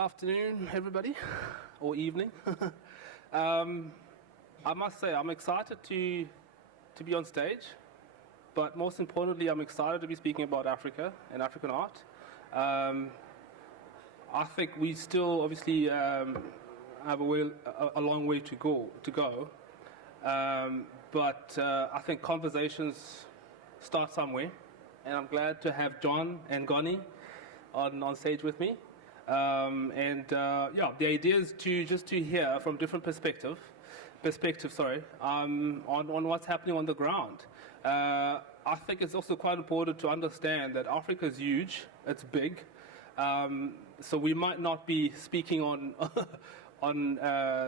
afternoon, everybody, or evening. I must say, I'm excited to be on stage, but most importantly, I'm excited to be speaking about Africa and African art. I think we still obviously have a long way to go. But I think conversations start somewhere, and I'm glad to have John and Goni on stage with me. The idea is to hear from different perspectives, on what's happening on the ground. I think it's also quite important to understand that Africa is huge, it's big, so we might not be speaking on on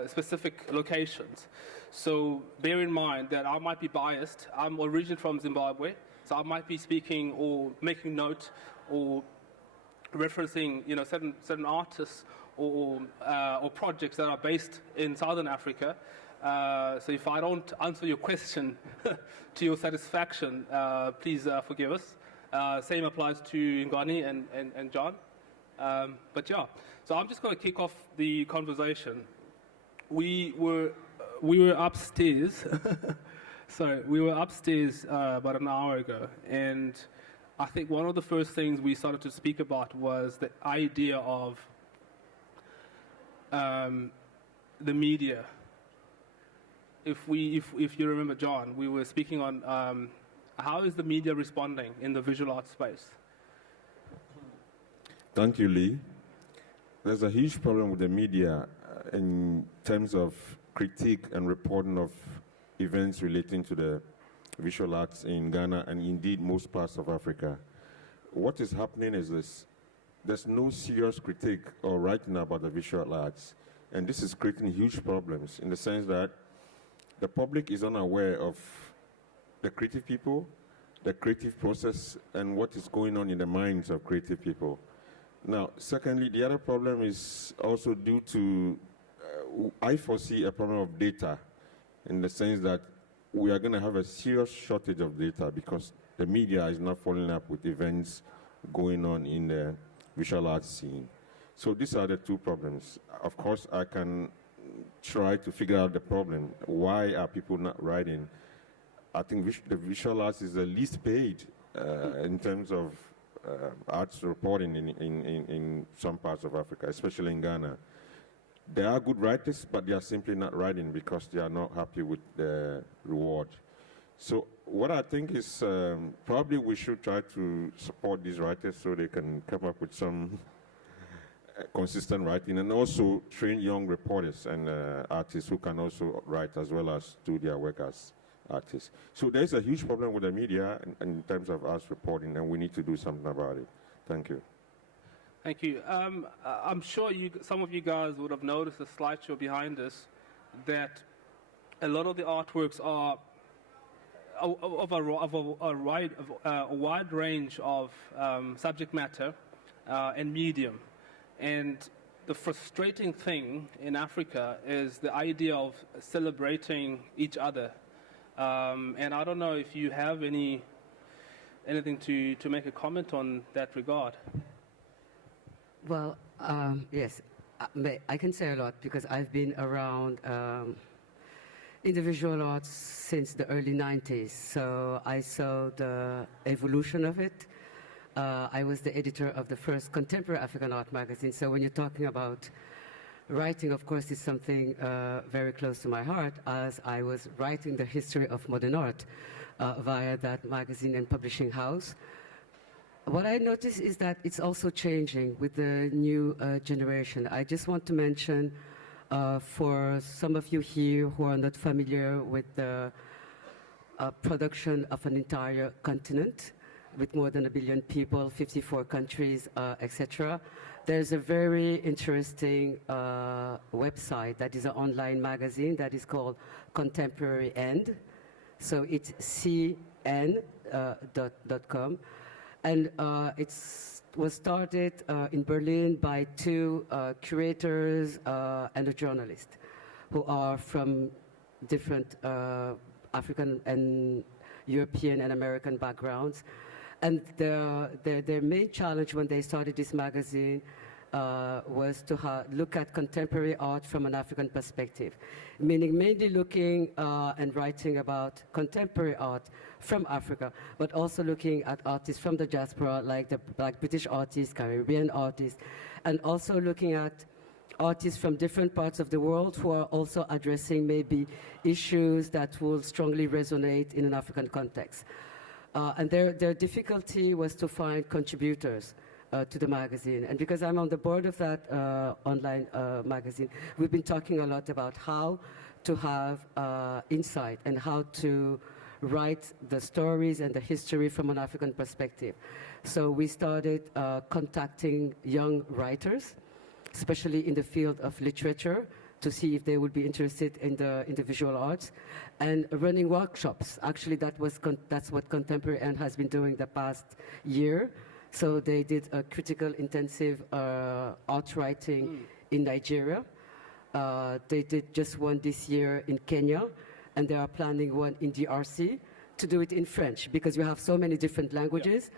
specific locations. So bear in mind that I might be biased. I'm originally from Zimbabwe, so I might be speaking or making note or referencing, certain artists or projects that are based in Southern Africa. So if I don't answer your question to your satisfaction, please forgive us. Same applies to Ngani and John. So I'm just going to kick off the conversation. We were upstairs. Sorry, we were upstairs about an hour ago, and I think one of the first things we started to speak about was the idea of the media. If you remember, John, we were speaking on how is the media responding in the visual art space. Thank you, Lee. There's a huge problem with the media in terms of critique and reporting of events relating to the visual arts in Ghana and indeed most parts of Africa. What is happening is this: there's no serious critique or writing about the visual arts, and this is creating huge problems in the sense that the public is unaware of the creative people, the creative process, and what is going on in the minds of creative people. Now, secondly, the other problem is also due to, I foresee a problem of data, in the sense that we are going to have a serious shortage of data because the media is not following up with events going on in the visual arts scene. So these are the two problems. Of course, I can try to figure out the problem. Why are people not writing? I think the visual arts is the least paid in terms of arts reporting in some parts of Africa, especially in Ghana. There are good writers, but they are simply not writing because they are not happy with the reward. So what I think is probably we should try to support these writers so they can come up with some consistent writing, and also train young reporters and artists who can also write as well as do their work as artists. So there's a huge problem with the media in terms of arts reporting, and we need to do something about it. Thank you. Thank you. I'm sure some of you guys would have noticed the slideshow behind us that a lot of the artworks are of a wide range of subject matter and medium. And the frustrating thing in Africa is the idea of celebrating each other. And I don't know if you have anything to make a comment on that regard. Well, yes, I can say a lot because I've been around in the visual arts since the early 90s. So I saw the evolution of it. I was the editor of the first contemporary African art magazine. So when you're talking about writing, of course, is something very close to my heart, as I was writing the history of modern art via that magazine and publishing house. What I notice is that it's also changing with the new generation. I just want to mention, for some of you here who are not familiar with the production of an entire continent, with more than 1 billion people, 54 countries, etc. There's a very interesting website that is an online magazine that is called Contemporary End. So it's cn.com. And it was started in Berlin by 2 curators and a journalist who are from different African and European and American backgrounds. And their main challenge when they started this magazine was to look at contemporary art from an African perspective, meaning mainly looking and writing about contemporary art from Africa, but also looking at artists from the diaspora, like British artists, Caribbean artists, and also looking at artists from different parts of the world who are also addressing maybe issues that will strongly resonate in an African context. And their difficulty was to find contributors to the magazine. And because I'm on the board of that online magazine, we've been talking a lot about how to have insight and how to write the stories and the history from an African perspective. So we started contacting young writers, especially in the field of literature, to see if they would be interested in the visual arts, and running workshops. Actually, that's what Contemporary Art has been doing the past year. So they did a critical intensive art writing in Nigeria. They did just one this year in Kenya, and they are planning one in DRC to do it in French, because we have so many different languages.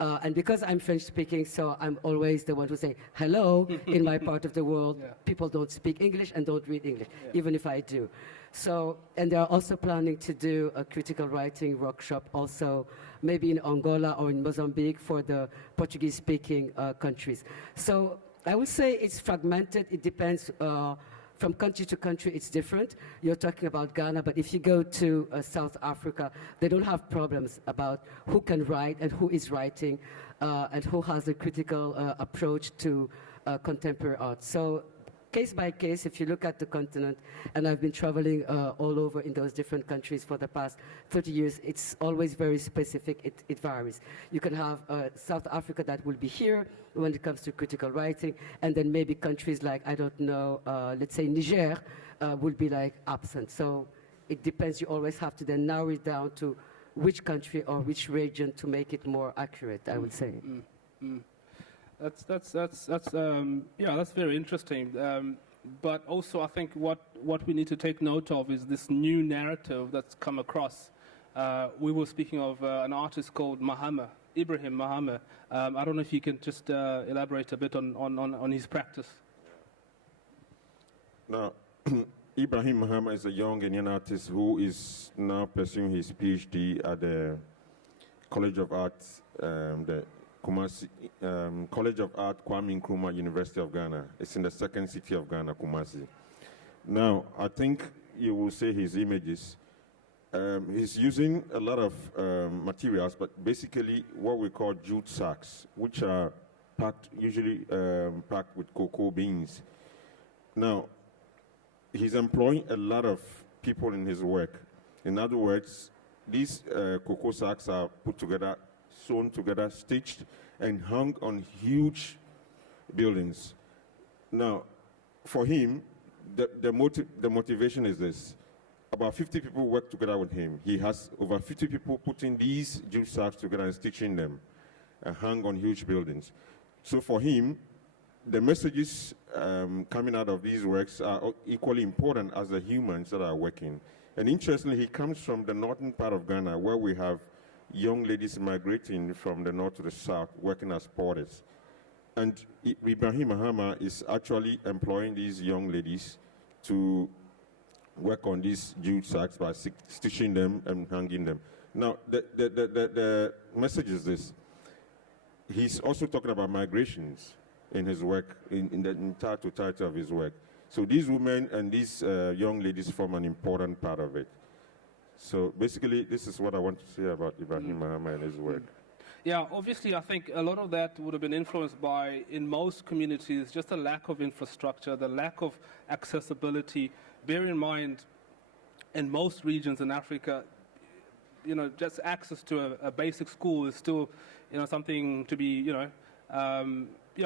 And because I'm French speaking, so I'm always the one to say hello in my part of the world. People don't speak English and don't read English, even if I do. So, and they are also planning to do a critical writing workshop also maybe in Angola or in Mozambique for the Portuguese speaking countries. So I would say it's fragmented. It depends from country to country, it's different. You're talking about Ghana, but if you go to South Africa, they don't have problems about who can write and who is writing and who has a critical approach to contemporary art. So case by case, if you look at the continent, and I've been traveling all over in those different countries for the past 30 years, it's always very specific, it varies. You can have South Africa that will be here when it comes to critical writing, and then maybe countries like, I don't know, let's say Niger will be like absent. So it depends, you always have to then narrow it down to which country or which region to make it more accurate, I would say. That's very interesting. But also, I think what we need to take note of is this new narrative that's come across. We were speaking of an artist called Ibrahim Mahama. I don't know if you can just elaborate a bit on his practice. Now, Ibrahim Mahama is a young Ghanaian artist who is now pursuing his PhD at the College of Arts, the Kumasi, College of Art, Kwame Nkrumah, University of Ghana. It's in the second city of Ghana, Kumasi. Now, I think you will see his images. He's using a lot of materials, but basically what we call jute sacks, which are usually packed with cocoa beans. Now, he's employing a lot of people in his work. In other words, these cocoa sacks are put together, sewn together, stitched, and hung on huge buildings. Now, for him, the motivation is this. About 50 people work together with him. He has over 50 people putting these jute sacks together and stitching them and hung on huge buildings. So for him, the messages coming out of these works are equally important as the humans that are working. And interestingly, he comes from the northern part of Ghana, where we have young ladies migrating from the north to the south, working as porters. And Ibrahim Mahama is actually employing these young ladies to work on these jute sacks by stitching them and hanging them. Now, the message is this. He's also talking about migrations in his work, in the entire totality of his work. So these women and these young ladies form an important part of it. So basically, this is what I want to say about Ibrahim Mahama and his work. Yeah, obviously, I think a lot of that would have been influenced by, in most communities, just the lack of infrastructure, the lack of accessibility. Bear in mind, in most regions in Africa, just access to a basic school is still, something to be,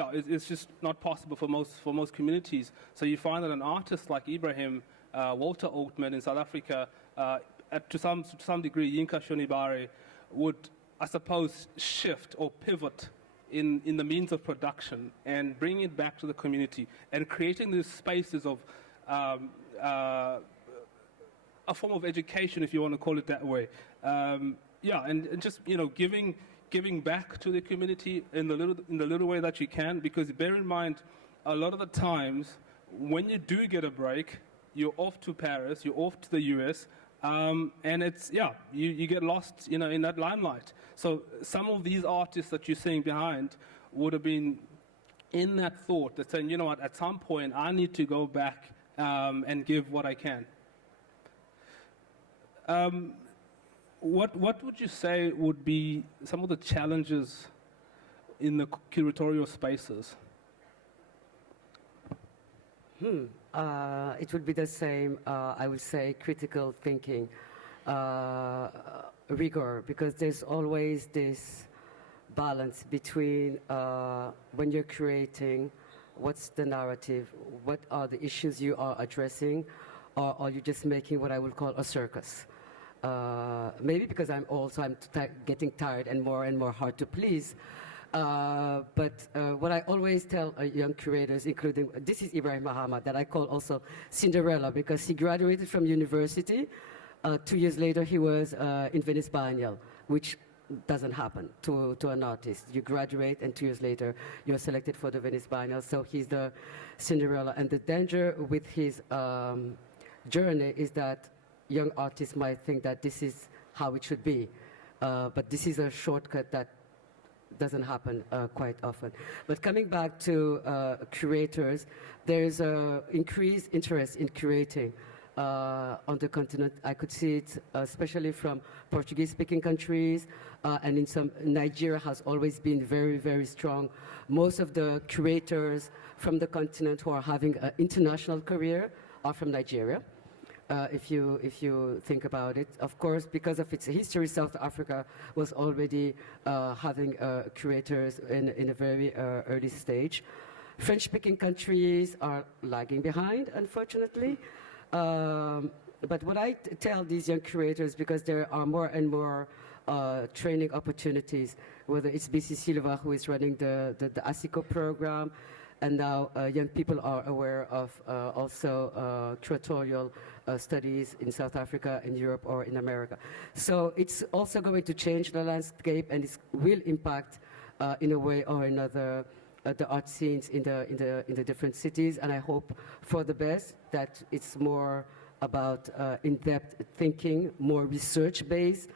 it's just not possible for most communities. So you find that an artist like Ibrahim, Walter Oatman in South Africa, to some degree, Yinka Shonibare, would, I suppose, shift or pivot in the means of production and bring it back to the community and creating these spaces of a form of education, if you want to call it that way. And just, giving giving back to the community in the little way that you can, because bear in mind, a lot of the times when you do get a break, you're off to Paris, you're off to the US, and it's, you get lost, in that limelight. So some of these artists that you're seeing behind would have been in that thought that saying, you know what, at some point I need to go back and give what I can. What would you say would be some of the challenges in the curatorial spaces? It would be the same, I would say, critical thinking, rigor, because there's always this balance between when you're creating, what's the narrative, what are the issues you are addressing, or are you just making what I would call a circus? Maybe because I'm getting tired and more hard to please. But what I always tell young curators, including, this is Ibrahim Muhammad, that I call also Cinderella, because he graduated from university. 2 years later, he was in Venice Biennial, which doesn't happen to an artist. You graduate, and 2 years later, you're selected for the Venice Biennial. So he's the Cinderella. And the danger with his journey is that young artists might think that this is how it should be. But this is a shortcut that doesn't happen quite often. But coming back to curators, there's an increased interest in curating on the continent. I could see it especially from Portuguese-speaking countries, and in some, Nigeria has always been very, very strong. Most of the curators from the continent who are having an international career are from Nigeria. If you think about it, of course, because of its history, South Africa was already having curators in a very early stage. French-speaking countries are lagging behind, unfortunately. But what I tell these young curators, because there are more and more training opportunities, whether it's BC Silva, who is running the ASICO program, and now young people are aware of also curatorial studies in South Africa, in Europe, or in America. So it's also going to change the landscape, and it will impact, in a way or another, the art scenes in the different cities. And I hope for the best that it's more about in-depth thinking, more research-based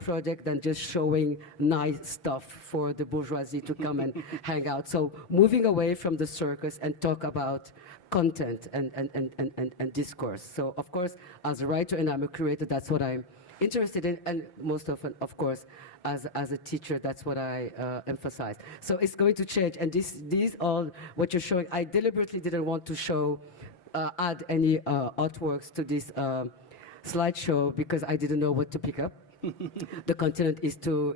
project than just showing nice stuff for the bourgeoisie to come and hang out. So moving away from the circus and talk about content and discourse. So of course, as a writer and I'm a curator, that's what I'm interested in, and most often, of course, as a teacher, that's what I emphasize. So it's going to change, and these all what you're showing, I deliberately didn't want to show, add any artworks to this slideshow because I didn't know what to pick up. The continent is too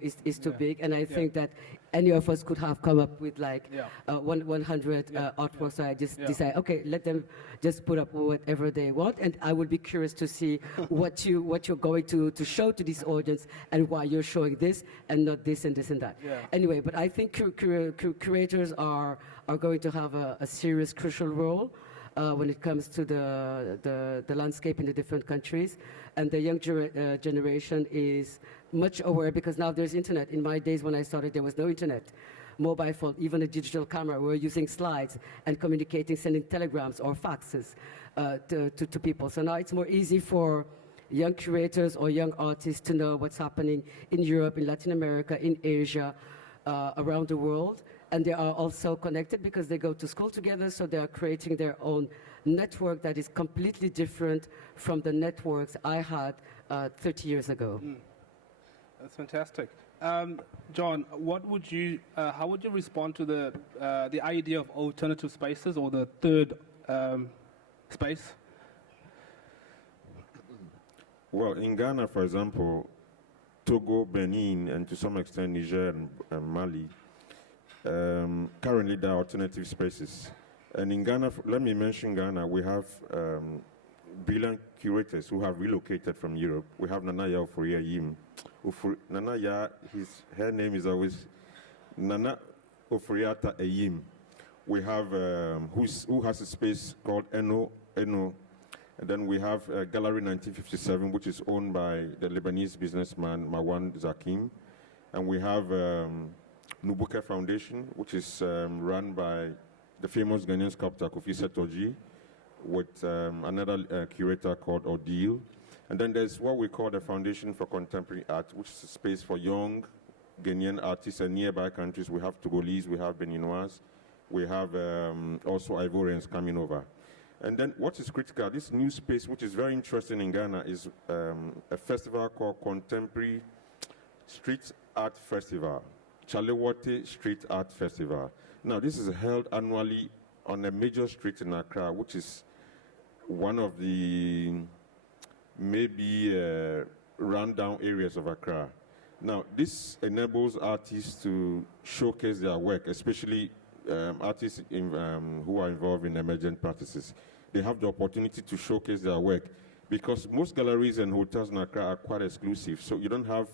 big, and I think that any of us could have come up with like 100 artworks. So I just decided, okay, let them just put up whatever they want, and I would be curious to see what you're going to show to this audience and why you're showing this and not this and this and that. Anyway, but I think curators are going to have a serious, crucial role when it comes to the landscape in the different countries. And the young generation is much aware because now there's internet. In my days when I started, there was no internet, mobile phone, even a digital camera. We were using slides and communicating, sending telegrams or faxes to people. So now it's more easy for young curators or young artists to know what's happening in Europe, in Latin America, in Asia, around the world. And they are also connected because they go to school together, so they are creating their own network that is completely different from the networks I had 30 years ago. That's fantastic. John, how would you respond to the idea of alternative spaces or the third space? Well, in Ghana, for example, Togo, Benin, and to some extent Niger and Mali, currently there are alternative spaces. And in Ghana, let me mention Ghana, we have brilliant curators who have relocated from Europe. We have Nanaya Ofuria Yim. Nanaya, her name is always Nana Ofuriata Eyim. We have, who has a space called Eno. And then we have Gallery 1957, which is owned by the Lebanese businessman Marwan Zakim. And we have Nubuke Foundation, which is run by the famous Ghanaian sculptor Kofi Setoji, with another curator called Odile. And then there's what we call the Foundation for Contemporary Art, which is a space for young Ghanaian artists in nearby countries. We have Togolese, we have Beninois, we have also Ivorians coming over. And then what is critical, this new space, which is very interesting in Ghana, is a festival called Contemporary Street Art Festival, Chalewate Street Art Festival. Now, this is held annually on a major street in Accra, which is one of the maybe rundown areas of Accra. Now, this enables artists to showcase their work, especially artists who are involved in emergent practices. They have the opportunity to showcase their work because most galleries and hotels in Accra are quite exclusive, so you don't have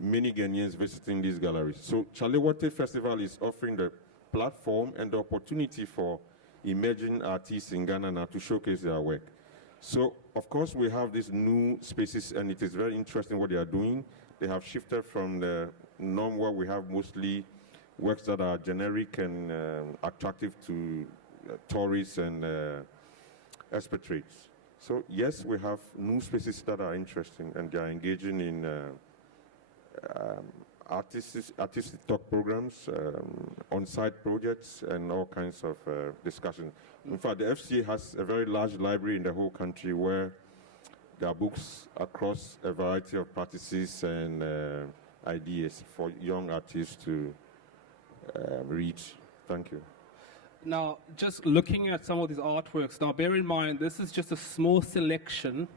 many Ghanaians visiting these galleries. So Chalewate Festival is offering the platform and the opportunity for emerging artists in Ghana now to showcase their work. So, of course, we have these new spaces, and it is very interesting what they are doing. They have shifted from the norm where we have mostly works that are generic and attractive to tourists and expatriates. So, yes, we have new spaces that are interesting, and they are engaging in artistic talk programs, on-site projects, and all kinds of discussions. In fact, the FCA has a very large library in the whole country where there are books across a variety of practices and ideas for young artists to read. Thank you. Now, just looking at some of these artworks, now bear in mind, this is just a small selection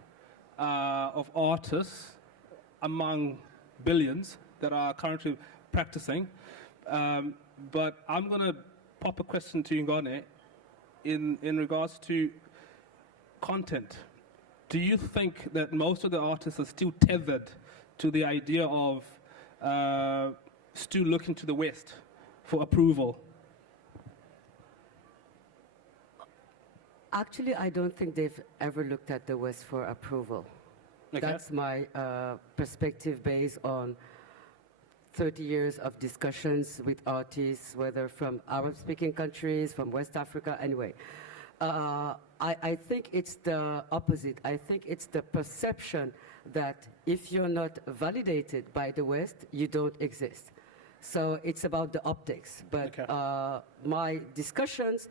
of artists among billions that are currently practicing. But I'm going to pop a question to you, Ngane, in regards to content. Do you think that most of the artists are still tethered to the idea of still looking to the West for approval? Actually, I don't think they've ever looked at the West for approval. Okay. That's my perspective based on 30 years of discussions with artists, whether from Arab-speaking countries, from West Africa, anyway. I think it's the opposite. I think it's the perception that if you're not validated by the West, you don't exist. So it's about the optics. But okay. My discussions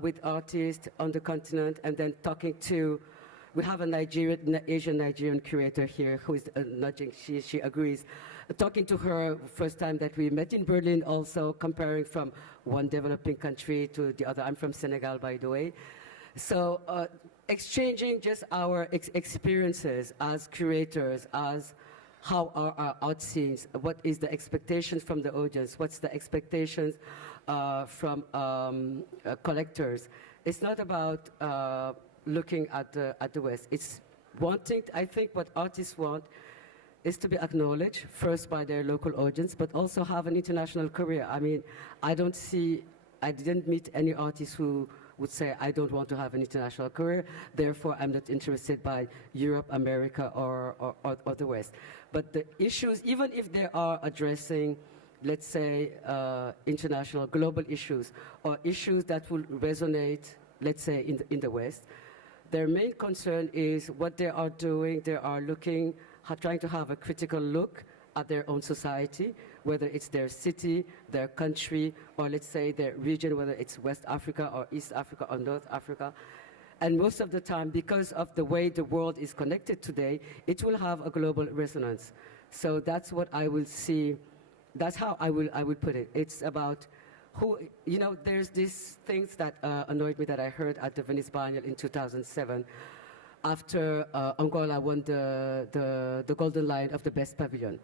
with artists on the continent and then talking to, we have an Asian-Nigerian curator here who is nudging, she agrees. Talking to her first time that we met in Berlin, also comparing from one developing country to the other. I'm from Senegal, by the way. So exchanging just our experiences as curators, as how are our art scenes, what is the expectations from the audience, what's the expectations from collectors. It's not about looking at the West. It's wanting, I think what artists want is to be acknowledged first by their local audience, but also have an international career. I mean, I didn't meet any artist who would say, I don't want to have an international career, therefore I'm not interested by Europe, America, or the West. But the issues, even if they are addressing, let's say, international, global issues, or issues that will resonate, let's say, in the West, their main concern is what they are doing. They are looking, trying to have a critical look at their own society, whether it's their city, their country, or let's say their region, whether it's West Africa or East Africa or North Africa. And most of the time, because of the way the world is connected today, it will have a global resonance. So that's what I will see. That's how I will put it. It's about who, you know, there's these things that annoyed me that I heard at the Venice Biennial in 2007 after Angola won the Golden Lion of the Best Pavilion.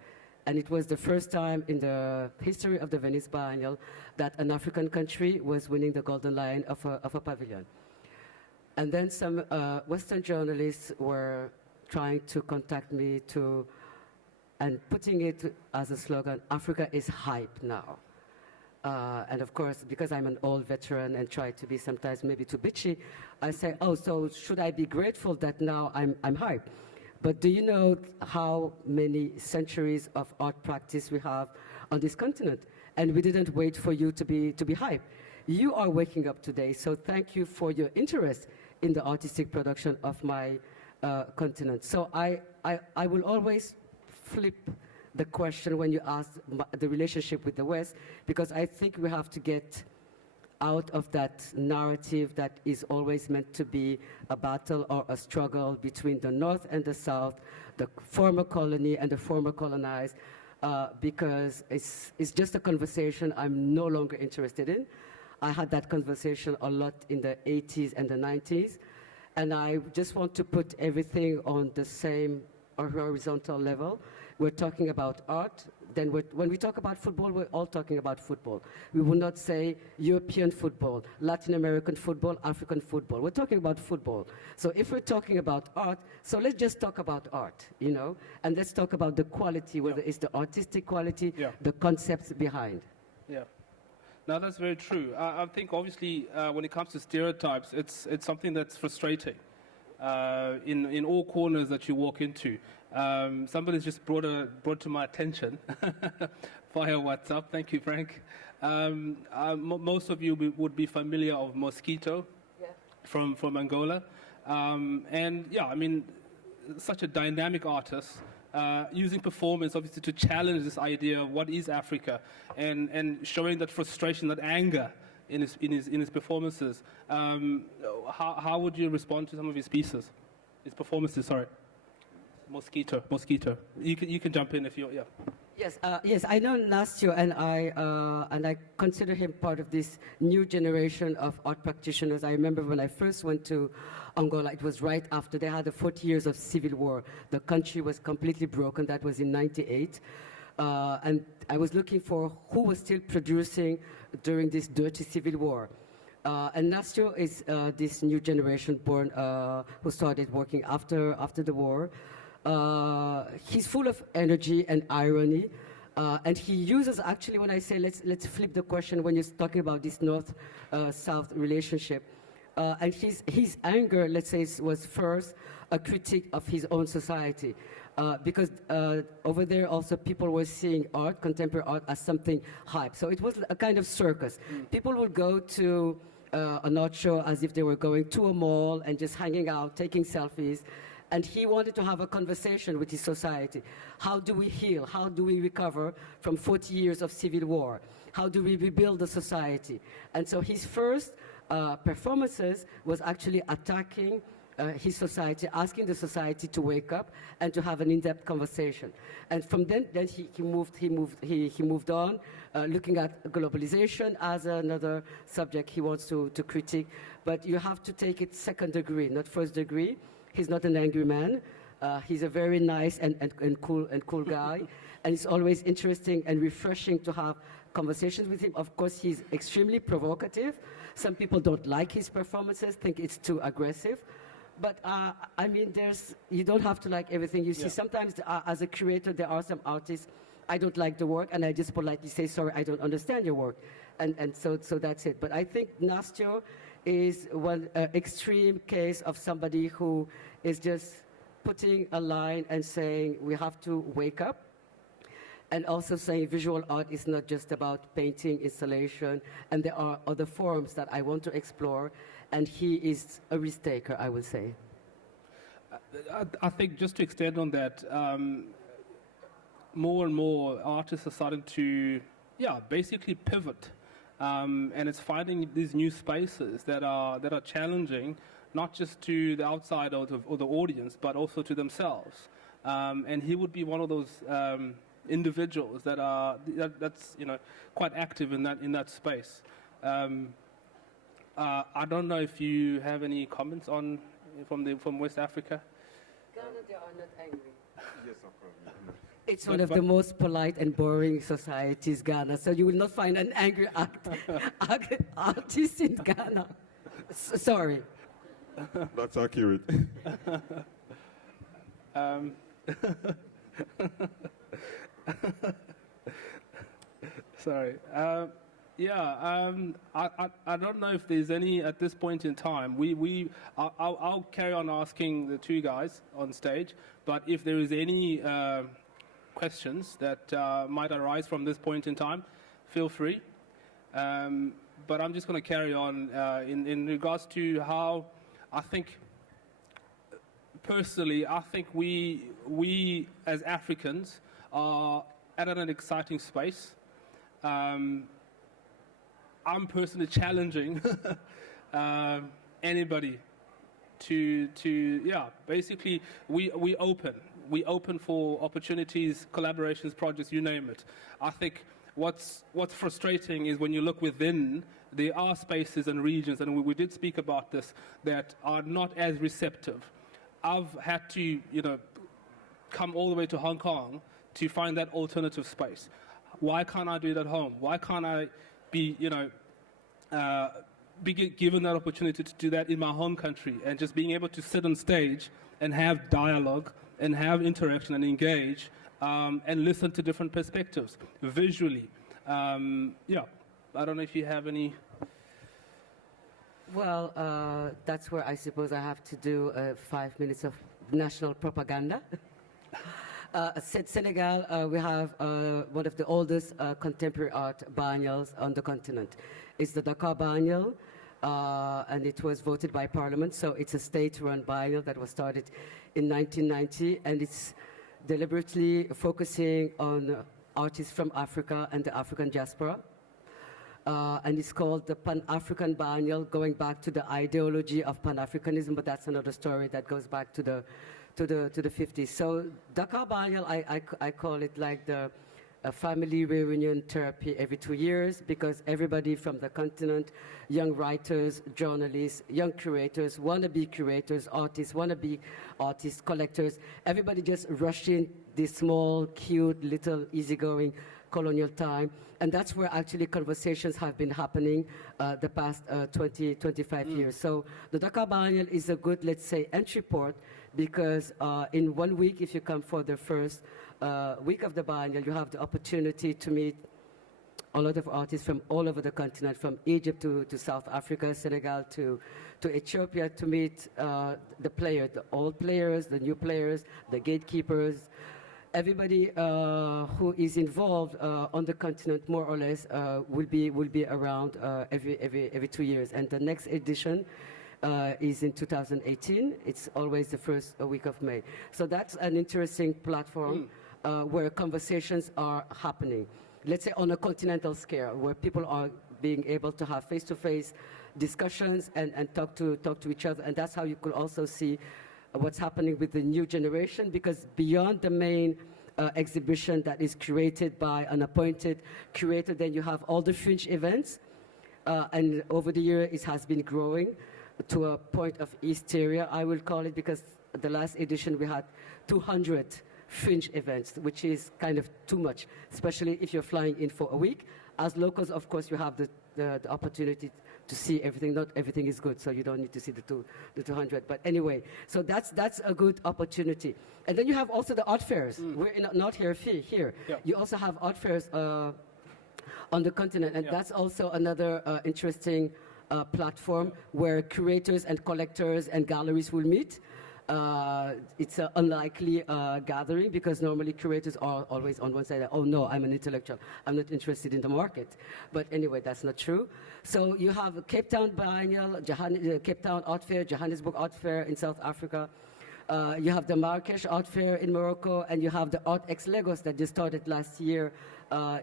And it was the first time in the history of the Venice Biennial that an African country was winning the Golden Lion of a pavilion. And then some Western journalists were trying to contact me and putting it as a slogan, Africa is hype now. And of course, because I'm an old veteran and try to be sometimes maybe too bitchy, I say, oh, so should I be grateful that now I'm hype? But do you know how many centuries of art practice we have on this continent? And we didn't wait for you to be hyped. You are waking up today, so thank you for your interest in the artistic production of my continent. So I will always flip the question when you ask the relationship with the West, because I think we have to get out of that narrative that is always meant to be a battle or a struggle between the North and the South, the former colony and the former colonized, because it's just a conversation I'm no longer interested in. I had that conversation a lot in the 80s and the 90s, and I just want to put everything on the same or horizontal level. We're talking about art. Then when we talk about football, we're all talking about football. We will not say European football, Latin American football, African football. We're talking about football. So if we're talking about art, so let's just talk about art, you know, and let's talk about the quality, whether it's the artistic quality, the concepts behind. Yeah. No, that's very true. I think obviously when it comes to stereotypes, it's something that's frustrating in all corners that you walk into. Somebody's just brought to my attention via WhatsApp. Thank you, Frank. Most of you would be familiar of Mosquito from Angola. And yeah, I mean, such a dynamic artist, using performance obviously to challenge this idea of what is Africa, and showing that frustration, that anger in his performances. How would you respond to some of his pieces, his performances? Sorry. Mosquito. You can jump in if you Yes, yes, I know Nastio, and I consider him part of this new generation of art practitioners. I remember when I first went to Angola, it was right after they had the 40 years of civil war. The country was completely broken. That was in '98. And I was looking for who was still producing during this dirty civil war. And Nastio is this new generation born who started working after the war. He's full of energy and irony, and he uses, actually, when I say let's flip the question when you're talking about this North-South relationship, and his anger, let's say, was first a critique of his own society, because over there also people were seeing art, contemporary art, as something hype. So it was a kind of circus. People would go to an art show as if they were going to a mall and just hanging out, taking selfies. And he wanted to have a conversation with his society. How do we heal? How do we recover from 40 years of civil war? How do we rebuild the society? And so his first performances was actually attacking his society, asking the society to wake up and to have an in-depth conversation. And from then he moved on, looking at globalization as another subject he wants to critique. But you have to take it second degree, not first degree. He's not an angry man. He's a very nice and cool guy. And it's always interesting and refreshing to have conversations with him. Of course, he's extremely provocative. Some people don't like his performances, think it's too aggressive. But I mean, you don't have to like everything you see. Sometimes as a curator, there are some artists, I don't like the work, and I just politely say, sorry, I don't understand your work. And so that's it. But I think Nastio is one extreme case of somebody who is just putting a line and saying we have to wake up, and also saying visual art is not just about painting, installation, and there are other forms that I want to explore, and he is a risk-taker, I would say. I think just to extend on that, more and more artists are starting to, basically pivot. And it's finding these new spaces that are challenging, not just to the outside or the audience, but also to themselves. And he would be one of those individuals that's quite active in that space. I don't know if you have any comments from West Africa. Ghana, they are not angry. Yes, of course. It's one of the most polite and boring societies, Ghana. So you will not find an angry artist in Ghana. Sorry. That's accurate. Sorry. Yeah, I don't know if there's any at this point in time. I'll carry on asking the two guys on stage, but if there is any questions that might arise from this point in time, feel free. But I'm just going to carry on in regards to how I think, personally, I think we as Africans are at an exciting space. I'm personally challenging anybody to basically we open for opportunities, collaborations, projects, you name it. I think what's frustrating is when you look within, there are spaces and regions, and we did speak about this, that are not as receptive. I've had to come all the way to Hong Kong to find that alternative space. Why can't I do it at home? Why can't I be given that opportunity to do that in my home country, and just being able to sit on stage and have dialogue and have interaction and engage and listen to different perspectives visually. I don't know if you have any. Well, that's where I suppose I have to do 5 minutes of national propaganda. Senegal, we have one of the oldest contemporary art biennials on the continent. It's the Dakar Biennial, and it was voted by Parliament, so it's a state-run biennial that was started in 1990, and it's deliberately focusing on artists from Africa and the African diaspora. And it's called the Pan-African Biennial, going back to the ideology of Pan-Africanism, but that's another story that goes back to the 50s. So Dakar Biennial, I call it like the family reunion therapy every 2 years, because everybody from the continent, young writers, journalists, young curators, wannabe curators, artists, wannabe artists, collectors, everybody just rushed in this small, cute, little, easygoing colonial time. And that's where actually conversations have been happening the past 25 years. So the Dakar Biennial is a good, let's say, entry port, because in 1 week, if you come for the first week of the biennial, you have the opportunity to meet a lot of artists from all over the continent, from Egypt to South Africa, Senegal to Ethiopia, to meet the players, the old players, the new players, the gatekeepers. Everybody who is involved on the continent, more or less, will be around every 2 years. And the next edition is in 2018. It's always the first week of May. So that's an interesting platform where conversations are happening. Let's say on a continental scale, where people are being able to have face-to-face discussions and talk to each other. And that's how you could also see what's happening with the new generation, because beyond the main exhibition that is curated by an appointed curator, then you have all the fringe events. And over the year, it has been growing to a point of hysteria, I will call it, because the last edition we had 200 fringe events, which is kind of too much, especially if you're flying in for a week. As locals, of course, you have the opportunity to see everything. Not everything is good, so you don't need to see the 200. But anyway, so that's a good opportunity. And then you have also the art fairs. We're not here. Yeah. You also have art fairs on the continent, and that's also another interesting platform where curators and collectors and galleries will meet. It's an unlikely gathering, because normally curators are always on one side. Oh no, I'm an intellectual, I'm not interested in the market. But anyway, that's not true. So you have Cape Town Biennial, Cape Town Art Fair, Johannesburg Art Fair in South Africa. You have the Marrakesh Art Fair in Morocco, and you have the Art X Lagos that just started last year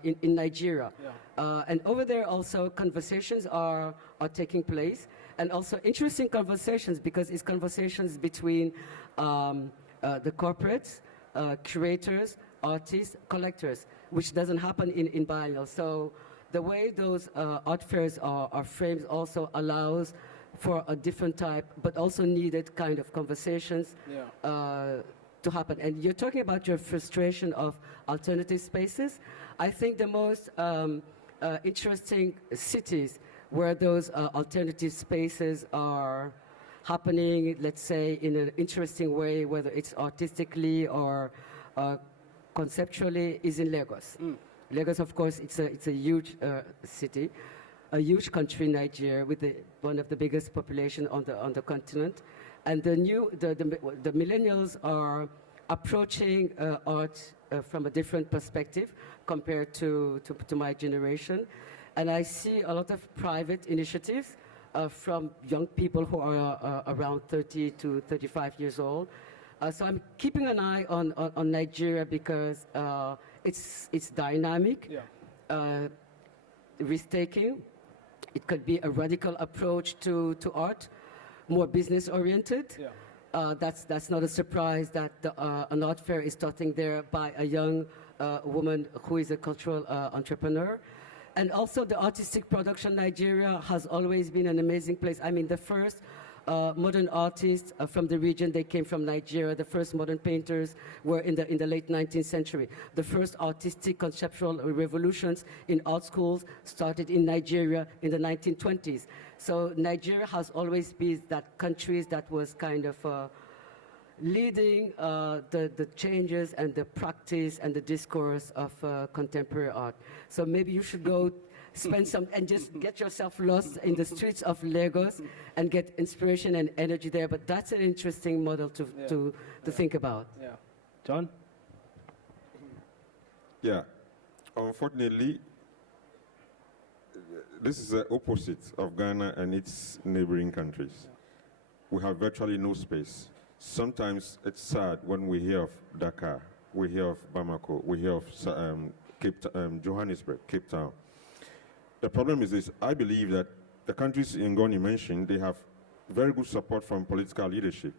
in Nigeria. Yeah. And over there also conversations are taking place, and also interesting conversations, because it's conversations between the corporates, curators, artists, collectors, which doesn't happen in biennial. So the way those art fairs are framed also allows for a different type, but also needed kind of conversations to happen. And you're talking about your frustration of alternative spaces. I think the most interesting cities where those alternative spaces are happening, let's say, in an interesting way, whether it's artistically or conceptually, is in Lagos. Lagos, of course, it's a huge city, a huge country, Nigeria, with one of the biggest population on the continent. And the millennials are approaching art from a different perspective compared to my generation. And I see a lot of private initiatives from young people who are around 30 to 35 years old. So I'm keeping an eye on Nigeria because it's dynamic, risk-taking. It could be a radical approach to art, more business-oriented. Yeah. That's not a surprise that an art fair is starting there by a young woman who is a cultural entrepreneur. And also the artistic production Nigeria has always been an amazing place. I mean, the first modern artists from the region, they came from Nigeria. The first modern painters were in the late 19th century. The first artistic conceptual revolutions in art schools started in Nigeria in the 1920s. So Nigeria has always been that country that was kind of leading the changes and the practice and the discourse of contemporary art. So maybe you should go spend some and just get yourself lost in the streets of Lagos and get inspiration and energy there. But that's an interesting model to think about. Yeah. John? Yeah. Unfortunately, this is the opposite of Ghana and its neighboring countries. Yeah. We have virtually no space. Sometimes it's sad when we hear of Dakar, we hear of Bamako, we hear of Johannesburg, Cape Town. The problem is this: I believe that the countries in Ghana mentioned, they have very good support from political leadership.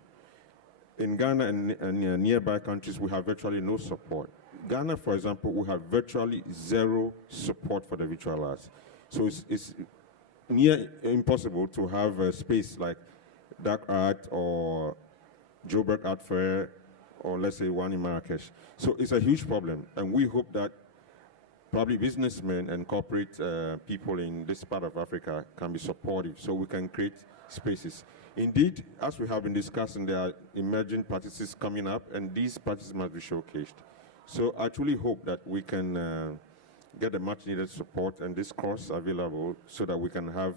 In Ghana and nearby countries, we have virtually no support. Ghana, for example, we have virtually zero support for the visual arts. So it's near impossible to have a space like Dark Art or Joburg Art Fair, or let's say one in Marrakesh. So it's a huge problem, and we hope that probably businessmen and corporate people in this part of Africa can be supportive so we can create spaces. Indeed, as we have been discussing, there are emerging practices coming up, and these practices must be showcased. So I truly hope that we can get the much needed support and discourse available so that we can have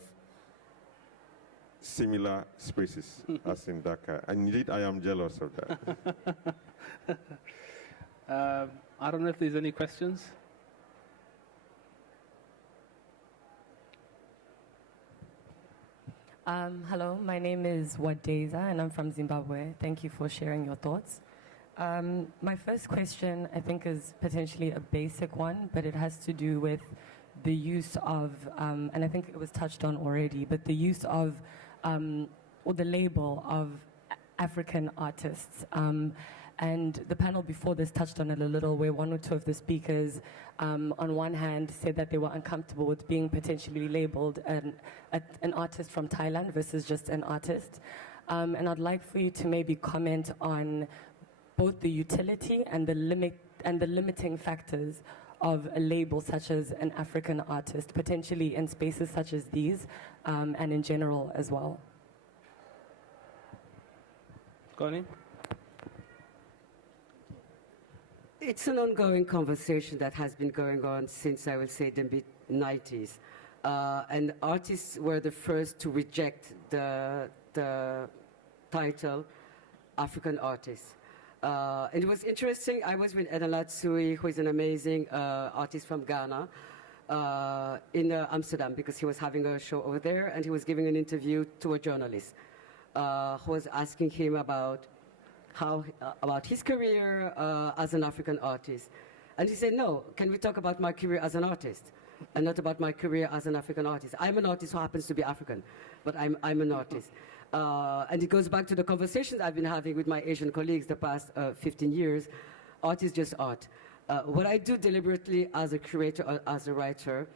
similar spaces as in Dakar. And indeed, I am jealous of that. I don't know if there's any questions. Hello, my name is Wadeza, and I'm from Zimbabwe. Thank you for sharing your thoughts. My first question, I think, is potentially a basic one, but it has to do with the use of, and I think it was touched on already, but the use of, or the label of African artists. And the panel before this touched on it a little, where one or two of the speakers, on one hand, said that they were uncomfortable with being potentially labeled an artist from Thailand versus just an artist. And I'd like for you to maybe comment on both the utility and the limiting factors of a label such as an African artist, potentially in spaces such as these, and in general as well. Connie? It's an ongoing conversation that has been going on since, I would say, the mid-90s. And artists were the first to reject the title African artist. And it was interesting. I was with Enala Tsui, who is an amazing artist from Ghana, in Amsterdam, because he was having a show over there, and he was giving an interview to a journalist who was asking him about his career as an African artist. And he said, no, can we talk about my career as an artist and not about my career as an African artist? I'm an artist who happens to be African, but I'm an artist. And it goes back to the conversations I've been having with my Asian colleagues the past 15 years. Art is just art. What I do deliberately as a curator or as a writer,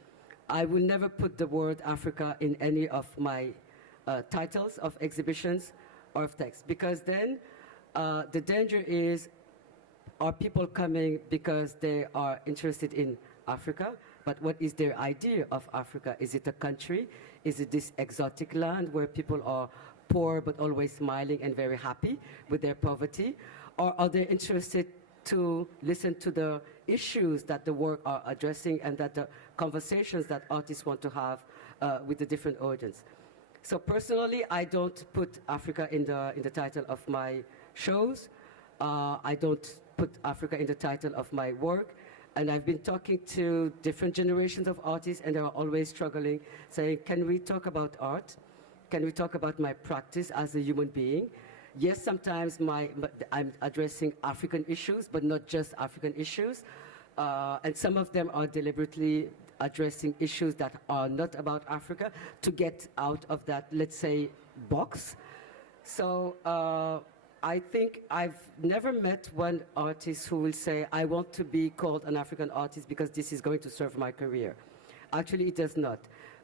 I will never put the word Africa in any of my titles of exhibitions or of text, because then the danger is, are people coming because they are interested in Africa? But what is their idea of Africa? Is it a country? Is it this exotic land where people are poor but always smiling and very happy with their poverty? Or are they interested to listen to the issues that the work are addressing and that the conversations that artists want to have with the different audience. So personally, I don't put Africa in the title of my shows. I don't put Africa in the title of my work. And I've been talking to different generations of artists, and they're always struggling, saying, can we talk about art? Can we talk about my practice as a human being? Yes, sometimes I'm addressing African issues, but not just African issues. And some of them are deliberately addressing issues that are not about Africa to get out of that, let's say, box. So I think I've never met one artist who will say, I want to be called an African artist because this is going to serve my career. Actually, it does not.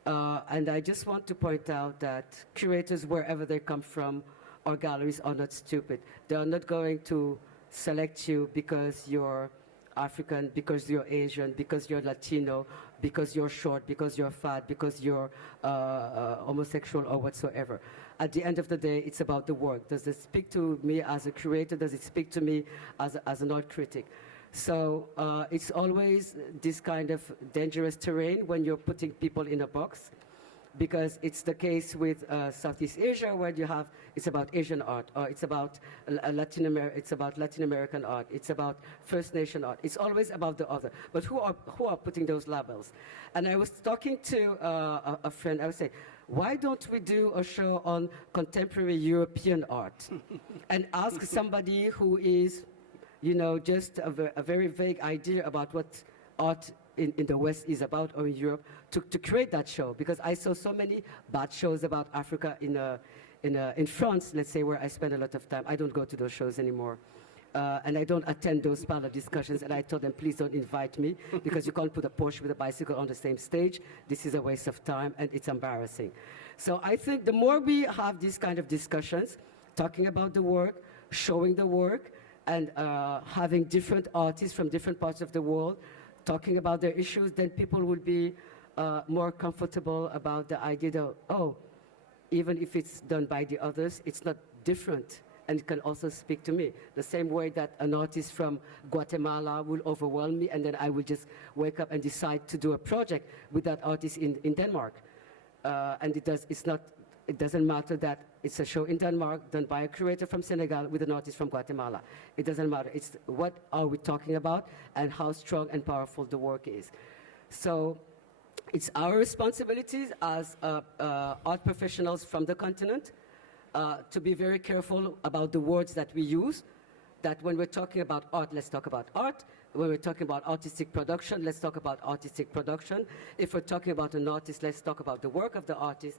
And I just want to point out that curators, wherever they come from, or galleries, are not stupid. They are not going to select you because you're African, because you're Asian, because you're Latino, because you're short, because you're fat, because you're homosexual or whatsoever. At the end of the day, it's about the work. Does it speak to me as a curator? Does it speak to me as an art critic? So it's always this kind of dangerous terrain when you're putting people in a box, because it's the case with Southeast Asia, where you have, it's about Asian art, or it's about Latin American art, it's about First Nation art. It's always about the other. But who are putting those labels? And I was talking to a friend. I was saying, why don't we do a show on contemporary European art and ask somebody who is, you know, just a very vague idea about what art in the West is about, or in Europe, to create that show? Because I saw so many bad shows about Africa in France, let's say, where I spend a lot of time. I don't go to those shows anymore. And I don't attend those panel discussions, and I told them, please don't invite me, because you can't put a Porsche with a bicycle on the same stage. This is a waste of time, and it's embarrassing. So I think the more we have these kind of discussions, talking about the work, showing the work, and having different artists from different parts of the world talking about their issues, then people will be more comfortable about the idea that, oh, even if it's done by the others, it's not different, and it can also speak to me. The same way that an artist from Guatemala will overwhelm me, and then I will just wake up and decide to do a project with that artist in Denmark. And it doesn't matter that it's a show in Denmark done by a curator from Senegal with an artist from Guatemala. It doesn't matter. It's what are we talking about and how strong and powerful the work is. So it's our responsibilities as art professionals from the continent to be very careful about the words that we use, that when we're talking about art, let's talk about art. When we're talking about artistic production, let's talk about artistic production. If we're talking about an artist, let's talk about the work of the artist,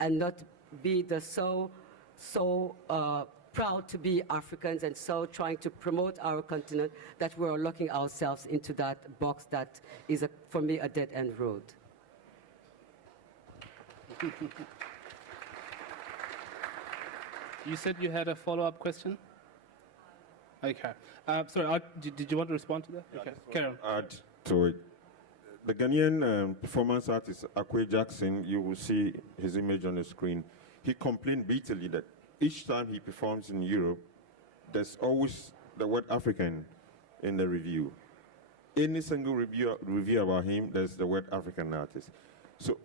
and not be so proud to be Africans and so trying to promote our continent that we're locking ourselves into that box that is, for me, a dead-end road. You said you had a follow-up question? Okay. Sorry, did you want to respond to that? Yeah, okay, carry on. Add to it. The Ghanaian performance artist, Akwe Jackson, you will see his image on the screen. He complained bitterly that each time he performs in Europe, there's always the word African in the review. Any single review about him, there's the word African artist. So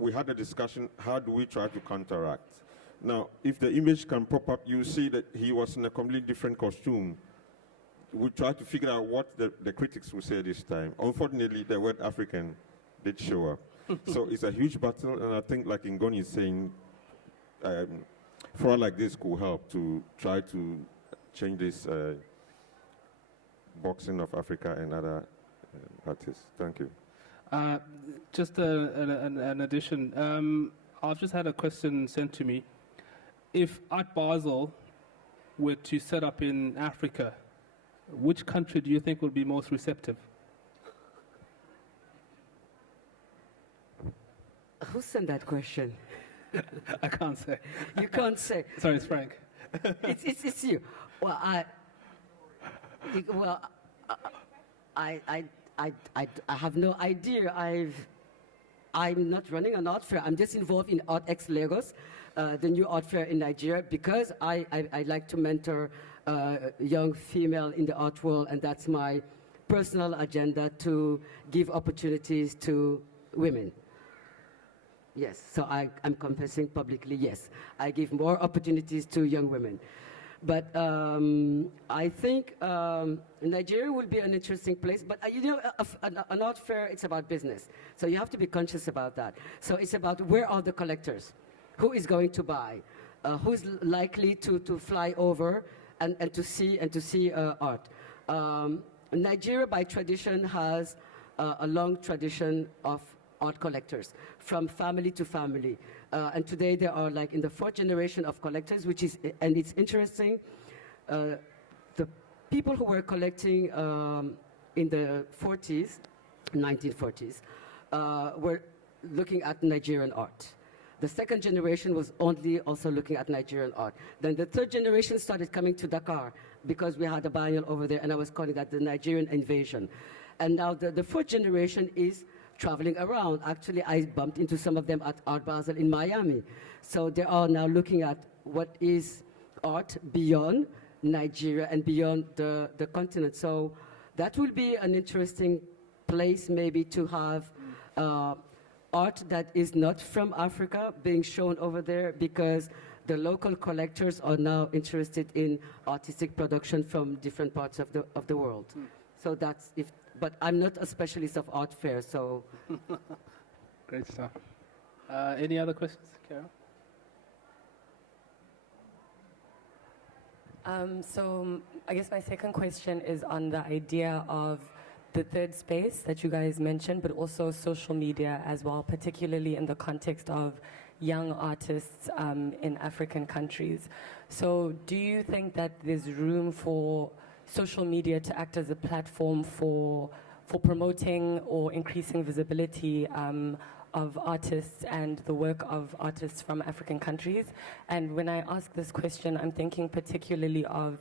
we had a discussion, how do we try to counteract? Now, if the image can pop up, you see that he was in a completely different costume. We tried to figure out what the critics would say this time. Unfortunately, the word African did show up. So it's a huge battle, and I think, like Ngoni is saying, fora like this could help to try to change this boxing of Africa and other artists. Thank you. Just an addition. I've just had a question sent to me. If Art Basel were to set up in Africa, which country do you think would be most receptive? Who sent that question? I can't say. You can't say. Sorry, it's Frank. It's you. Well, I have no idea. I'm not running an art fair. I'm just involved in Art X Lagos, the new art fair in Nigeria, because I like to mentor young female in the art world, and that's my personal agenda to give opportunities to women. Yes, so I'm confessing publicly, yes. I give more opportunities to young women. But I think Nigeria will be an interesting place. But an art fair, it's about business. So you have to be conscious about that. So it's about where are the collectors? Who is going to buy? Who's likely to fly over and to see art? Nigeria, by tradition, has a long tradition of art collectors, from family to family. And today they are like in the 4th generation of collectors, and it's interesting. The people who were collecting in the 1940s, were looking at Nigerian art. The 2nd generation was only also looking at Nigerian art. Then the 3rd generation started coming to Dakar because we had a biennial over there, and I was calling that the Nigerian invasion. And now the 4th generation is traveling around. Actually, I bumped into some of them at Art Basel in Miami. So they are now looking at what is art beyond Nigeria and beyond the continent. So that will be an interesting place maybe to have art that is not from Africa being shown over there, because the local collectors are now interested in artistic production from different parts of the world. So that's but I'm not a specialist of art fair, so. Great stuff. Any other questions, Carol? So I guess my second question is on the idea of the third space that you guys mentioned, but also social media as well, particularly in the context of young artists in African countries. So do you think that there's room for social media to act as a platform for promoting or increasing visibility of artists and the work of artists from African countries? And when I ask this question, I'm thinking particularly of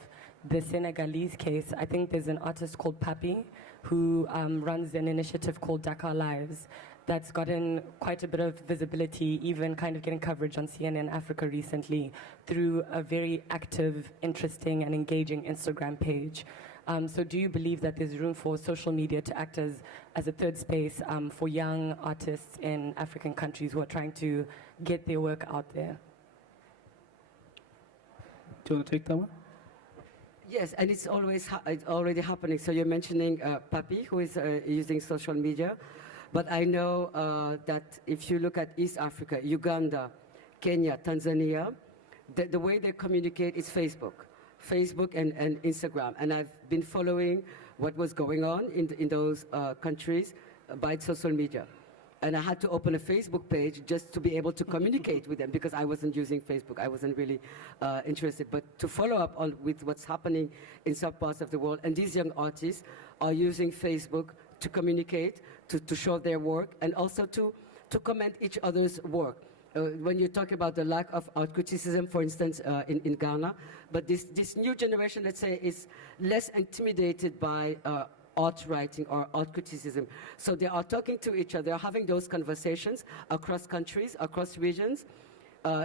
the Senegalese case. I think there's an artist called Papi who runs an initiative called Dakar Lives that's gotten quite a bit of visibility, even kind of getting coverage on CNN Africa recently through a very active, interesting, and engaging Instagram page. So do you believe that there's room for social media to act as a third space for young artists in African countries who are trying to get their work out there? Do you want to take that one? Yes, and it's already happening. So you're mentioning Papi, who is using social media. But I know that if you look at East Africa, Uganda, Kenya, Tanzania, the way they communicate is Facebook and Instagram. And I've been following what was going on in those countries by social media. And I had to open a Facebook page just to be able to communicate with them, because I wasn't using Facebook. I wasn't really interested. But to follow up with what's happening in some parts of the world, and these young artists are using Facebook to communicate, to show their work, and also to comment each other's work. When you talk about the lack of art criticism, for instance, in Ghana, but this new generation, let's say, is less intimidated by art writing or art criticism. So they are talking to each other, having those conversations across countries, across regions.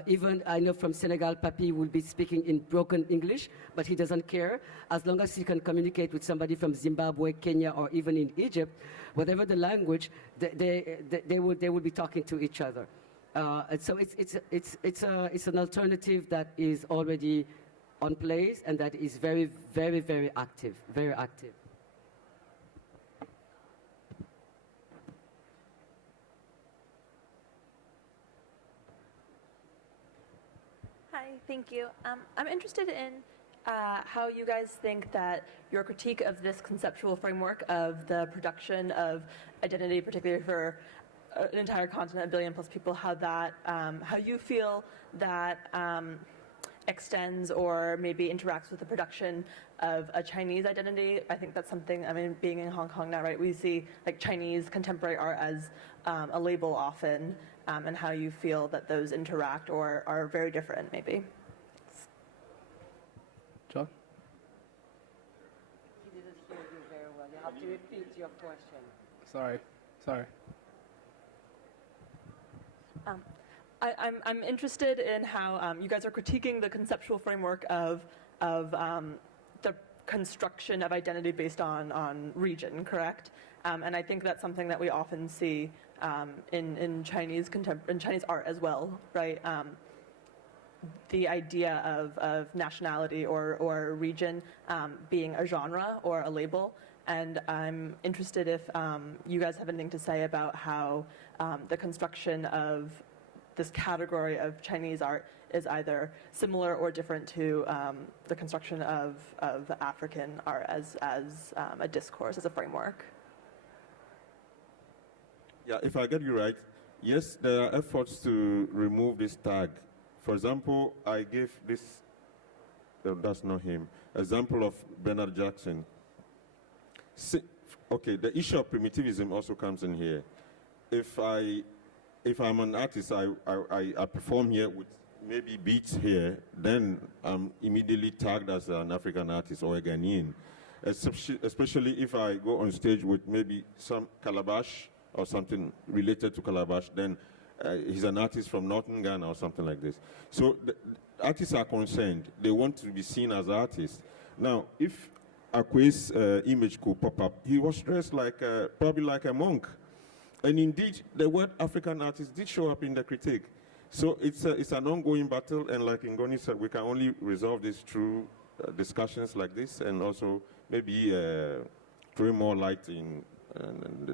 Even I know from Senegal, Papi will be speaking in broken English, but he doesn't care. As long as he can communicate with somebody from Zimbabwe, Kenya, or even in Egypt, whatever the language, they will be talking to each other. And so it's an alternative that is already on place, and that is very, very, very active, very active. Hi, thank you. I'm interested in how you guys think that your critique of this conceptual framework of the production of identity, particularly for an entire continent, 1 billion plus people, how you feel that extends or maybe interacts with the production of a Chinese identity. I think that's something, I mean, being in Hong Kong now, right, we see like Chinese contemporary art as a label often, and how you feel that those interact or are very different, maybe. John? He didn't hear you very well. You have to repeat your question. Sorry. I'm interested in how you guys are critiquing the conceptual framework of construction of identity based on region, correct? And I think that's something that we often see in Chinese art as well, right? The idea of nationality or region being a genre or a label. And I'm interested if you guys have anything to say about how the construction of this category of Chinese art is either similar or different to the construction of African art as a discourse, as a framework. Yeah, if I get you right, yes, there are efforts to remove this tag. For example, I gave this, that's not him, example of Bernard Jackson. Okay, the issue of primitivism also comes in here. If I'm an artist, I perform here with maybe beats here, then I'm immediately tagged as an African artist or a Ghanaian. Especially if I go on stage with maybe some calabash or something related to calabash, then he's an artist from northern Ghana or something like this. So the artists are concerned. They want to be seen as artists. Now, if Akwe's image could pop up, he was dressed like probably like a monk. And indeed, the word African artist did show up in the critique. So it's an ongoing battle, and like Ngoni said, we can only resolve this through discussions like this, and also maybe throwing more light in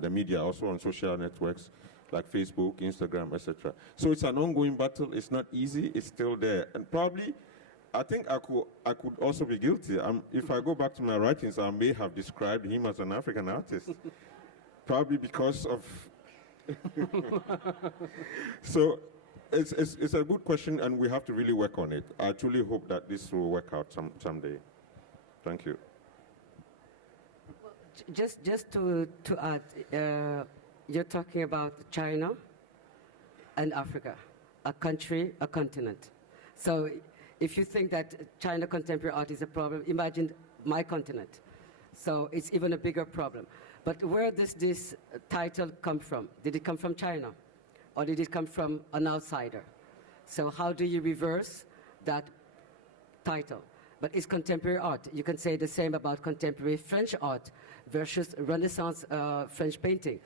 the media, also on social networks like Facebook, Instagram, etc. So it's an ongoing battle. It's not easy. It's still there, and probably, I think I could also be guilty. If I go back to my writings, I may have described him as an African artist, probably because of. So it's a good question, and we have to really work on it. I truly hope that this will work out someday. Thank you. Well, just to add, you're talking about China and Africa, a country, a continent. So if you think that China contemporary art is a problem, imagine my continent. So it's even a bigger problem. But where does this title come from? Did it come from China? Or did it come from an outsider? So how do you reverse that title? But it's contemporary art. You can say the same about contemporary French art versus Renaissance French painting.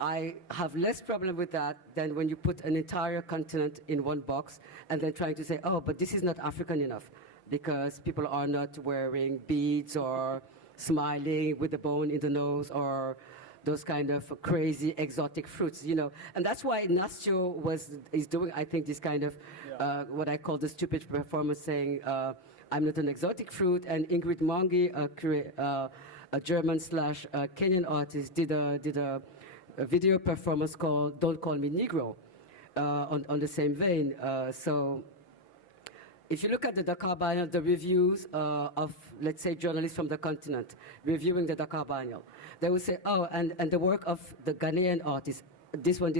I have less problem with that than when you put an entire continent in one box and then trying to say, oh, but this is not African enough because people are not wearing beads or smiling with a bone in the nose or those kind of crazy exotic fruits, you know. And that's why Ignacio is doing, I think, this kind of what I call the stupid performance, saying, I'm not an exotic fruit. And Ingrid Mongi, a German/Kenyan artist, did a video performance called Don't Call Me Negro on the same vein. So if you look at the Dakar Biennial, the reviews of, let's say, journalists from the continent reviewing the Dakar Biennial, they will say, oh, and the work of the Ghanaian artist, this one,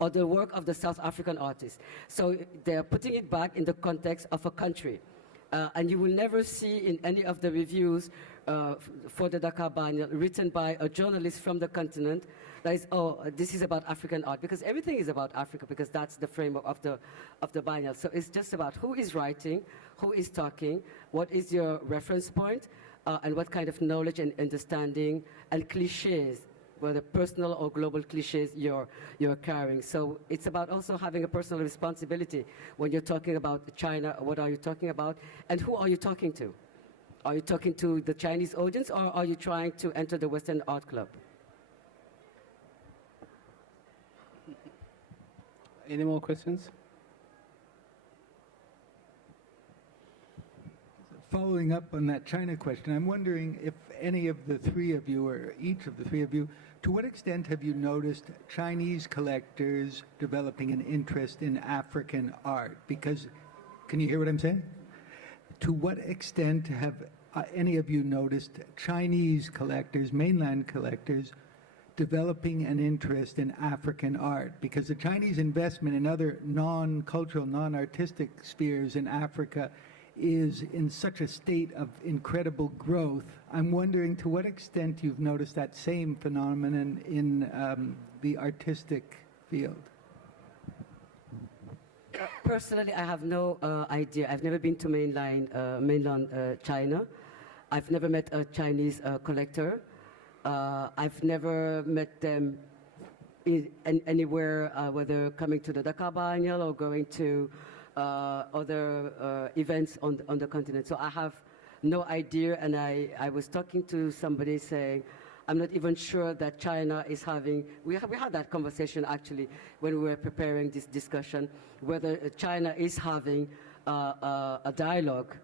or the work of the South African artist. So they're putting it back in the context of a country. And you will never see in any of the reviews for the Dakar Biennial written by a journalist from the continent that is, oh, this is about African art, because everything is about Africa, because that's the framework of the Biennial. So it's just about who is writing, who is talking, what is your reference point, and what kind of knowledge and understanding and cliches, whether personal or global cliches you're carrying. So it's about also having a personal responsibility when you're talking about China. What are you talking about, and who are you talking to? Are you talking to the Chinese audience, or are you trying to enter the Western Art Club? Any more questions? Following up on that China question, I'm wondering if any of the three of you, or each of the three of you, to what extent have you noticed Chinese collectors developing an interest in African art? Because, can you hear what I'm saying? To what extent have any of you noticed Chinese collectors, mainland collectors, developing an interest in African art? Because the Chinese investment in other non-cultural, non-artistic spheres in Africa is in such a state of incredible growth. I'm wondering to what extent you've noticed that same phenomenon in the artistic field. Personally, I have no idea. I've never been to mainland China. I've never met a Chinese collector. I've never met them anywhere, whether coming to the Dakar Biennial or going to other events on the continent. So I have no idea, and I was talking to somebody saying, I'm not even sure that China is having, we had that conversation actually when we were preparing this discussion, whether China is having a dialogue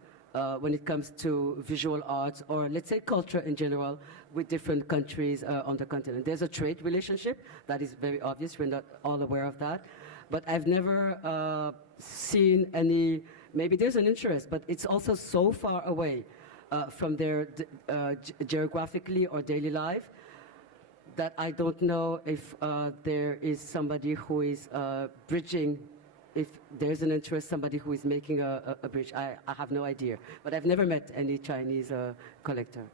when it comes to visual arts, or let's say culture in general, with different countries on the continent. There's a trade relationship that is very obvious. We're not all aware of that. But I've never seen any, maybe there's an interest, but it's also so far away from their geographically or daily life that I don't know if there is somebody who is bridging. If there's an interest, somebody who is making a bridge, I have no idea. But I've never met any Chinese collector.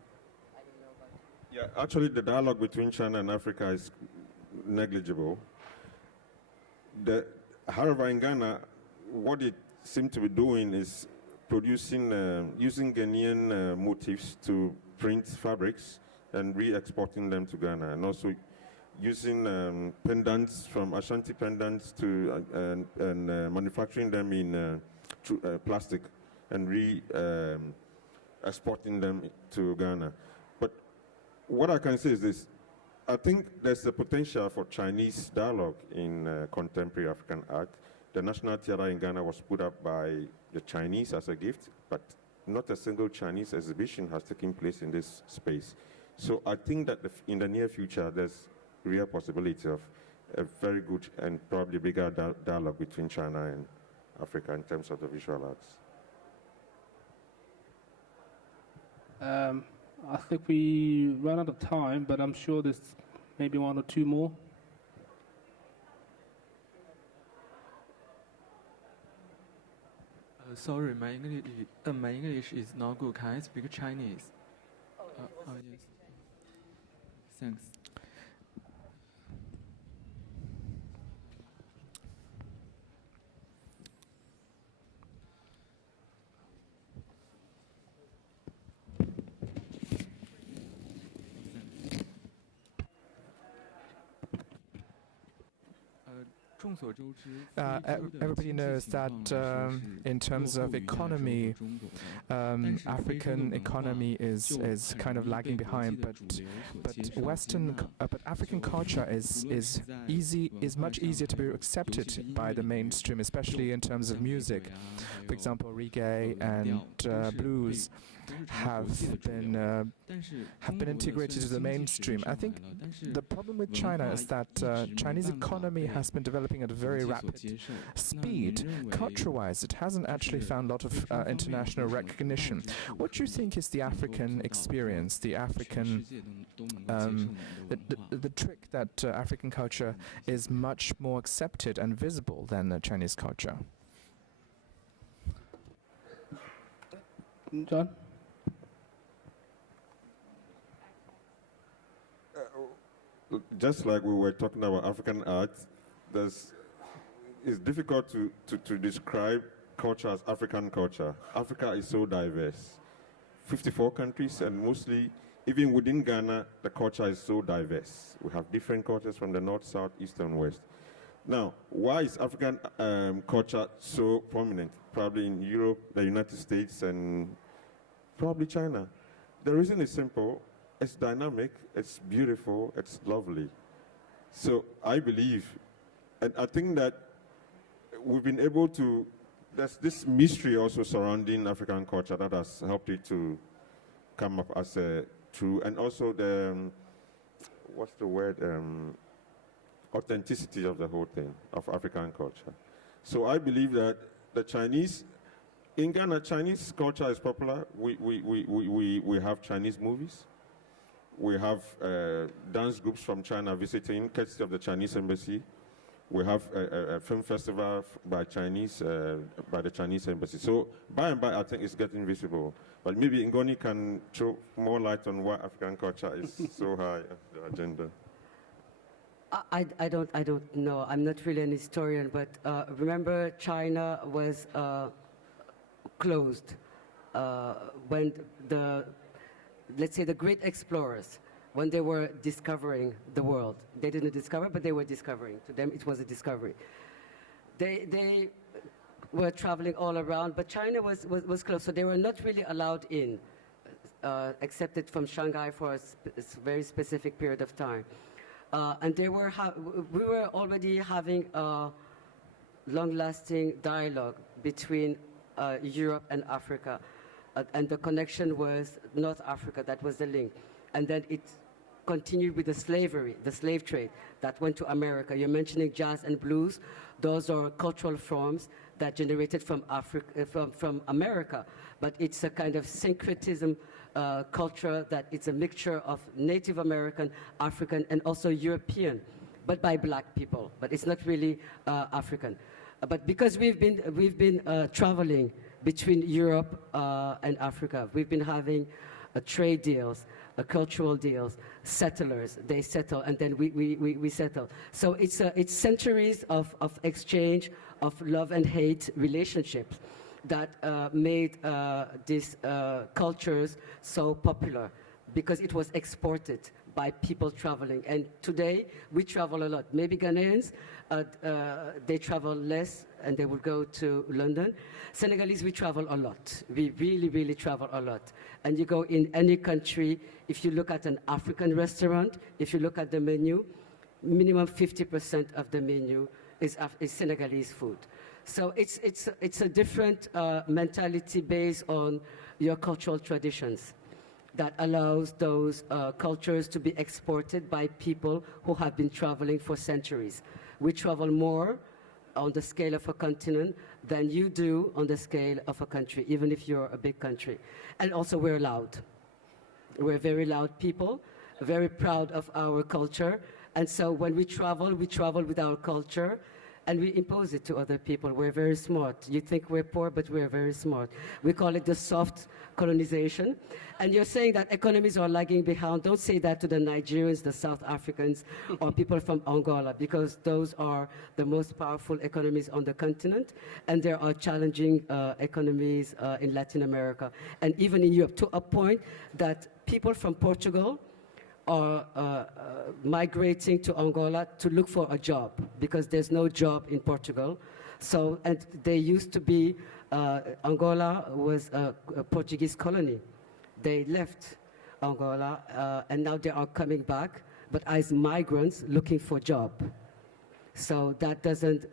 Yeah, actually, the dialogue between China and Africa is negligible. However, in Ghana, what it seems to be doing is producing, using Ghanaian motifs to print fabrics and re-exporting them to Ghana, and also using pendants from Ashanti pendants to and manufacturing them in plastic and exporting them to Ghana. But what I can say is this: I think there's a potential for Chinese dialogue in contemporary African art. The National Theatre in Ghana was put up by the Chinese as a gift, but not a single Chinese exhibition has taken place in this space. So I think that in the near future, there's real possibility of a very good and probably bigger dialogue between China and Africa in terms of the visual arts. I think we ran out of time, but I'm sure there's maybe one or two more. Sorry, my English is not good. Can I speak Chinese? Yes. Thanks. 众所周知, everybody knows that in terms of economy, African economy is kind of lagging behind, but African culture is much easier to be accepted by the mainstream, especially in terms of music. For example, reggae and blues have been integrated to the mainstream. I think the problem with China is that Chinese economy has been developing at a very rapid speed. Culture-wise, it hasn't actually found a lot of international recognition. What do you think is the African experience, the African, the trick that African culture is much more accepted and visible than Chinese culture? John? Just like we were talking about African art, it's difficult to describe culture as African culture. Africa is so diverse. 54 countries, and mostly, even within Ghana, the culture is so diverse. We have different cultures from the north, south, east, and west. Now, why is African culture so prominent? Probably in Europe, the United States, and probably China. The reason is simple. It's dynamic, it's beautiful, it's lovely. So I believe, and I think that we've been able to, there's this mystery also surrounding African culture that has helped it to come up as a true, and also the, what's the word, authenticity of the whole thing, of African culture. So I believe that the Chinese, in Ghana, Chinese culture is popular. We have Chinese movies. We have dance groups from China visiting, courtesy of the Chinese embassy. We have a film festival by the Chinese embassy. So by and by, I think it's getting visible. But maybe Ngoni can throw more light on why African culture is so high on the agenda. I don't know. I'm not really an historian, but remember China was closed when let's say, the great explorers, when they were discovering the world. They didn't discover, but they were discovering. To them, it was a discovery. They were traveling all around, but China was close, so they were not really allowed in, excepted from Shanghai for a very specific period of time. And we were already having a long-lasting dialogue between Europe and Africa, and the connection was North Africa. That was the link, and then it continued with the slave trade that went to America. You're mentioning jazz and blues; those are cultural forms that generated from from America, but it's a kind of syncretism culture that it's a mixture of Native American, African, and also European, but by black people. But it's not really African. But because we've been traveling between Europe and Africa, we've been having trade deals, cultural deals, settlers. They settle, and then we settle. So it's centuries of exchange, of love and hate relationships that made these cultures so popular, because it was exported by people traveling. And today, we travel a lot. Maybe Ghanaians, they travel less, and they will go to London. Senegalese, we travel a lot. We really, really travel a lot. And you go in any country, if you look at an African restaurant, if you look at the menu, minimum 50% of the menu is Senegalese food. So it's a different mentality based on your cultural traditions that allows those cultures to be exported by people who have been traveling for centuries. We travel more on the scale of a continent than you do on the scale of a country, even if you're a big country. And also we're loud. We're very loud people, very proud of our culture. And so when we travel with our culture, and we impose it to other people. We're very smart. You think we're poor, but we're very smart. We call it the soft colonization. And you're saying that economies are lagging behind. Don't say that to the Nigerians, the South Africans, or people from Angola, because those are the most powerful economies on the continent. And there are challenging economies in Latin America, and even in Europe, to a point that people from Portugal are migrating to Angola to look for a job, because there's no job in Portugal. So, and they used to be, Angola was a Portuguese colony. They left Angola, and now they are coming back, but as migrants looking for job. So that doesn't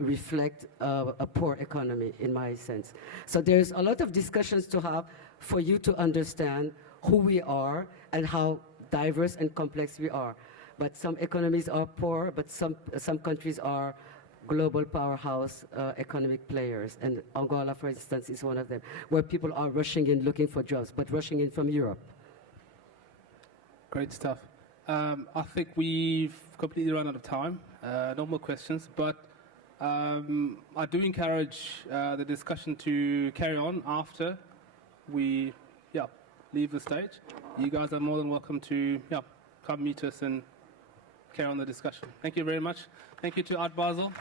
reflect a poor economy, in my sense. So there's a lot of discussions to have for you to understand who we are and how diverse and complex we are. But some economies are poor, but some countries are global powerhouse economic players. And Angola, for instance, is one of them, where people are rushing in looking for jobs, but rushing in from Europe. Great stuff. I think we've completely run out of time. No more questions, but I do encourage the discussion to carry on after we leave the stage. You guys are more than welcome to come meet us and carry on the discussion. Thank you very much. Thank you to Art Basel.